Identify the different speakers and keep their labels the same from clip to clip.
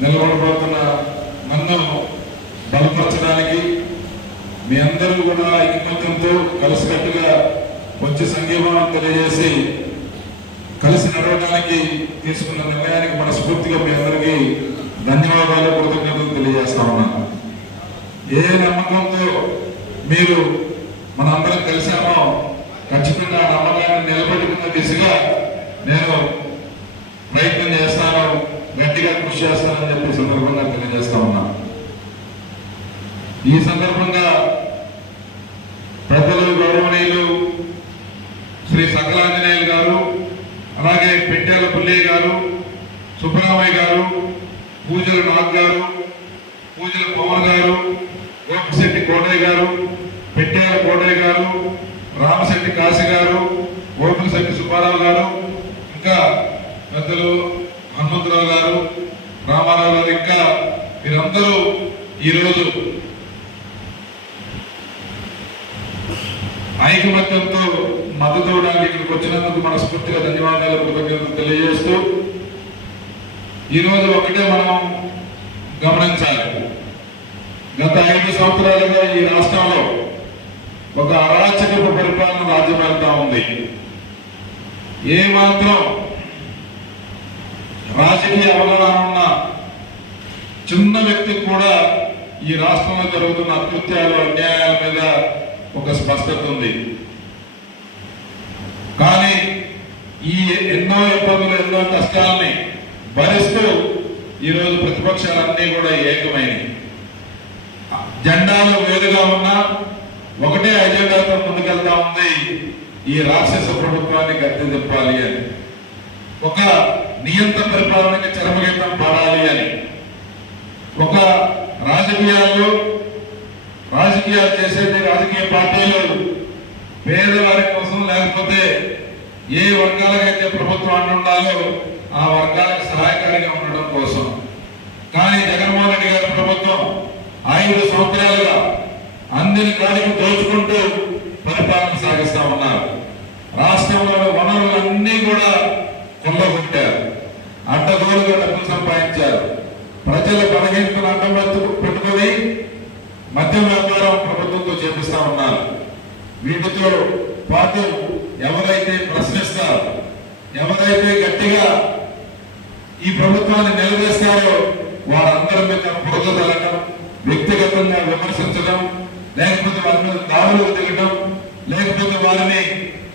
Speaker 1: నిలబడబడుతున్న నిలబడబోతున్న నన్ను బలపరచడానికి మీ అందరూ కూడా ఐకమత్యంతో కలిసికట్టుగా వచ్చి సంఘీభావం తెలియజేసి కలిసి నడవడానికి తీసుకున్న నిర్ణయానికి మనస్ఫూర్తిగా మీ అందరికీ ధన్యవాదాలు కృతజ్ఞతలు తెలియజేస్తా ఉన్నాను. ఏ నమ్మకంతో మీరు మనందరం కలిసామో ఖచ్చితంగా నమ్మకాన్ని నిలబెట్టుకున్న దిశగా నేను ప్రయత్నం చేస్తాను గట్టిగా కృషి చేస్తానని చెప్పి సందర్భంగా తెలియజేస్తా ఉన్నాను ఈ సందర్భంగా పెద్దలు గౌరవనీయులు శ్రీ సకలాంజనేయులు గారు అలాగే పెట్టేల పుల్లయ్య గారు సుబ్బరామయ్య గారు పూజల నాగ్ గారు పూజల పవన్ గారు గోపిశెట్టి కోటయ్య గారు పెట్టేల కోటయ్య గారు రామశెట్టి కాశీ గారు గోపిశెట్టి సుబ్బారావు గారు ఇంకా పెద్దలు హనుమంతరావు గారు రామారావు గారు ఇంకా మీరందరూ ఈరోజు ఐకమత్యంతో మద్దతు ఇవ్వడానికి ఇక్కడికి వచ్చినందుకు మనస్ఫూర్తిగా ధన్యవాదాలు కృతజ్ఞతలు తెలియజేస్తూ ఈరోజు ఒకటే మనం గమనించాలి. గత ఐదు సంవత్సరాలుగా ఈ రాష్ట్రంలో ఒక అరాచకపు పరిపాలన రాజ్యం ఉంది. ఏ మాత్రం రాజకీయ అవగాహన చిన్న వ్యక్తికి కూడా ఈ రాష్ట్రంలో జరుగుతున్న అకృత్యాలు అన్యాయాల మీద ఒక స్పష్టత ఉంది. కానీ ఈ ఎన్నో ఇబ్బందులు ఎన్నో కష్టాలని భరిస్తూ ఈరోజు ప్రతిపక్షాలన్నీ కూడా ఏకమైనవి. జెండాలు వేరుగా ఉన్నా ఒకటే అజెండాతో ముందుకెళ్తా ఉంది ఈ రాక్షస ప్రభుత్వాన్ని గద్దె తిప్పాలి అని. ఒక నియంత్రణ పరిపాలనకి చరమగీతం పాడాలి ఒక రాజకీయాల్లో రాజకీయాలు చేసేది రాజకీయ పార్టీలు పేదవారి కోసం లేకపోతే ఏ వర్గాలకైతే ప్రభుత్వం అంటుండాలో ఆ వర్గాలకు సహాయకారిగా ఉండడం కోసం. కానీ జగన్మోహన్ రెడ్డి గారి ప్రభుత్వం ఐదు సంవత్సరాలుగా అందరి కాడికి దోచుకుంటూ పరిపాలన సాగిస్తా ఉన్నారు. రాష్ట్రంలోని వనరులన్నీ కూడా కొల్లగొట్టారు. అడ్డగోలుగా డబ్బులు సంపాదించారు. ప్రజల బలహీనతను అడ్డం పెట్టుకొని మద్యం వ్యాపారం ప్రభుత్వంతో చేపిస్తా ఉన్నారు. వీటితో పాటు ఎవరైతే ప్రశ్నిస్తారో ఎవరైతే గట్టిగా ఈ ప్రభుత్వాన్ని నిలదీస్తారో వారందరి మీద బురద తల్లడం వ్యక్తిగతంగా విమర్శించడం లేకపోతే వారి మీద దాడులు దిగడం లేకపోతే వారిని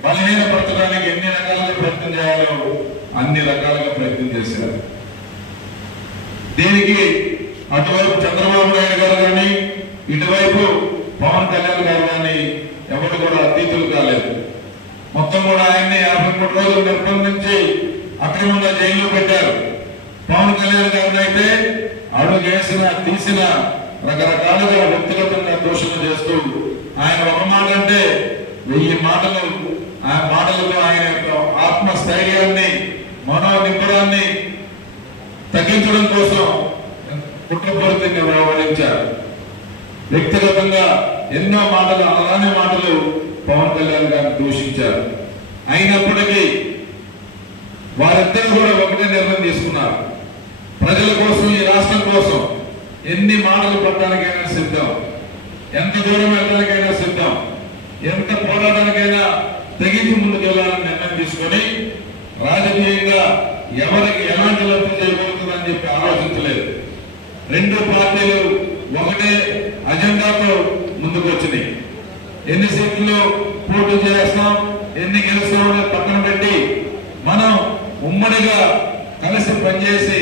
Speaker 1: బలహీనపరచడానికి ఎన్ని రకాలుగా ప్రయత్నం చేయాలో అన్ని రకాలుగా ప్రయత్నం చేశారు. దీనికి? అటువైపు చంద్రబాబు నాయుడు గారు కానీ ఇటువైపు పవన్ కళ్యాణ్ గారు కానీ ఎవరు కూడా అతీతులు కాలేదు. మొత్తం కూడా ఆయన్ని యాభై మూడు రోజులు నిర్బంధించి అక్రమంగా జైల్లో పెట్టారు. పవన్ కళ్యాణ్ గారిని అయితే అడుగు వేసిన తీసిన రకరకాలుగా వ్యక్తిగతంగా దోషణ చేస్తూ ఆయన ఒక మాట అంటే వెయ్యి మాటలు ఆ మాటలతో ఆయన యొక్క ఆత్మస్థైర్యాన్ని మనోనిబ్బరాన్ని తగ్గించడం కోసం కుట్రపూరితంగా వ్యవహరించారు. వ్యక్తిగతంగా ఎన్నో మాటలు అలానే మాటలు పవన్ కళ్యాణ్ గారిని దూషించారు. అయినప్పటికీ వారిద్దరు కూడా ఒకటే నిర్ణయం తీసుకున్నారు. ప్రజల కోసం ఈ రాష్ట్రం కోసం ఎన్ని మాటలు పడడానికైనా సిద్ధం. ఎంత దూరం వెళ్ళడానికైనా సిద్ధం. ఎంత పోరాటానికైనా తెగించి ముందుకు వెళ్ళాలని నిర్ణయం తీసుకొని రాజకీయంగా ఎవరికి చెప్పి ఆలోచించలేదు. రెండు పార్టీలు ఒకటే అజెండాతో ముందుకు వచ్చినాయి ఎన్ని సీట్లు పోటీ చేస్తాం ఎన్ని గెలుస్తాం పక్కన పెట్టి మనం ఉమ్మడిగా కలిసి పనిచేసి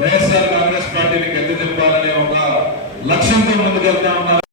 Speaker 1: వైఎస్ఆర్ కాంగ్రెస్ పార్టీని గద్దె దింపాలనే ఒక లక్ష్యంతో ముందుకెళ్తా ఉన్నారు